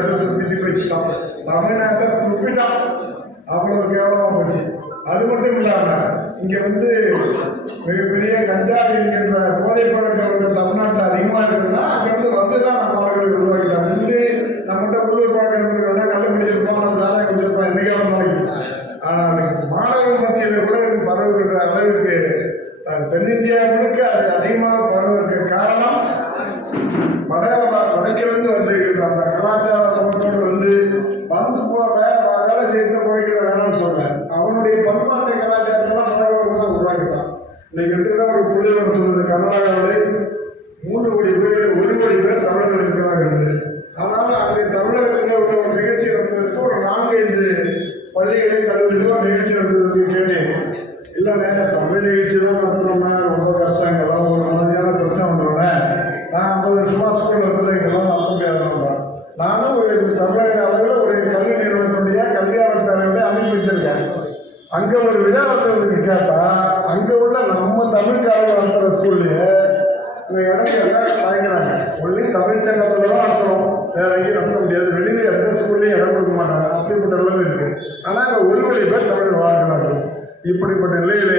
இடத்துல துப்பி வச்சுட்டான். தமிழ்நாட்டை துப்பிட்டான். அவ்வளோ கேவலமாக போச்சு. அது மட்டும் இல்லாமல் இங்கே மிகப்பெரிய கஞ்சா என்கின்ற போதைப் பழக்கம் தமிழ்நாட்டில் அதிகமாக இருக்குன்னா அங்கேருந்து தான் நம்ம மாணவர்களை உருவாக்கிட்டாங்க. நம்மகிட்ட உள்ளூர் பழக்கம் இருக்கிறவங்க கல்ல முடிச்சிருப்போம், நம்ம சாலை குடிச்சிருப்போம், இன்னைக்கு நாளைக்கு. ஆனால் மாணவர் மத்தியில் கூட பரவுகின்ற அளவுக்கு தென்னிந்தியா முழுக்க அது அதிகமாக பரவுவதற்கு காரணம் வடக்கிலிருந்து வந்திருக்கின்ற அந்த கலாச்சாரத்தோடு வந்து வேலை செய்யணும் போய்கிற வேணும்னு சொல்றேன். அவனுடைய பண்பாட்டு கலாச்சாரத்தெல்லாம் மாணவர்கள் உருவாக்கிட்டான். இன்னைக்கு எடுத்துக்கிட்டா ஒரு புள்ளிவர் சொல்றது, கர்நாடகாவில் 3 கோடி பேர் 1 கோடி பேர் தமிழர்கள் இருக்கிறார்கள். அதனால அங்கே தமிழகத்தில் உள்ள ஒரு நிகழ்ச்சி நடந்ததற்கு ஒரு 4-5 பள்ளிகளில் கல்லூரிகளோ நிகழ்ச்சி நடந்ததற்கு கேட்டேன். இல்லைண்ணே, தமிழ் நிகழ்ச்சி தான் நடத்துகிறோம்னா ரொம்ப கஷ்டம், எல்லாம் ஒரு மாதிரியான பிரச்சனை வந்துடுவேன். நான் 50 வருஷமாக ஸ்கூலில் இருக்கிறவங்கெல்லாம் நடத்த முடியாதுன்னு. நானும் ஒரு தமிழக அளவில் ஒரு கல்வி நிறுவனத்துடைய கல்வியாளர் பேரவை அமைப்பு வச்சிருக்கேன். அங்கே ஒரு விழா நடத்துறதுக்கு கேட்டால் அங்கே உள்ள நம்ம தமிழ்காரங்க நடத்துகிற ஸ்கூல்லையே இந்த இடங்கள்லாம் தயங்குறாங்க. ஒன்லி தமிழ் சங்கத்தில் தான் நடத்தணும், வேற எங்கேயும் நடத்த முடியாது. வெளியில் எந்த ஸ்கூல்லையும் இடம் கொடுக்க மாட்டாங்க. அப்படிப்பட்ட அளவு இருக்குது. ஆனால் அங்கே 1 கோடி பேர் தமிழ் வாழ்கிறார்கள். இப்படிப்பட்ட நிலையிலே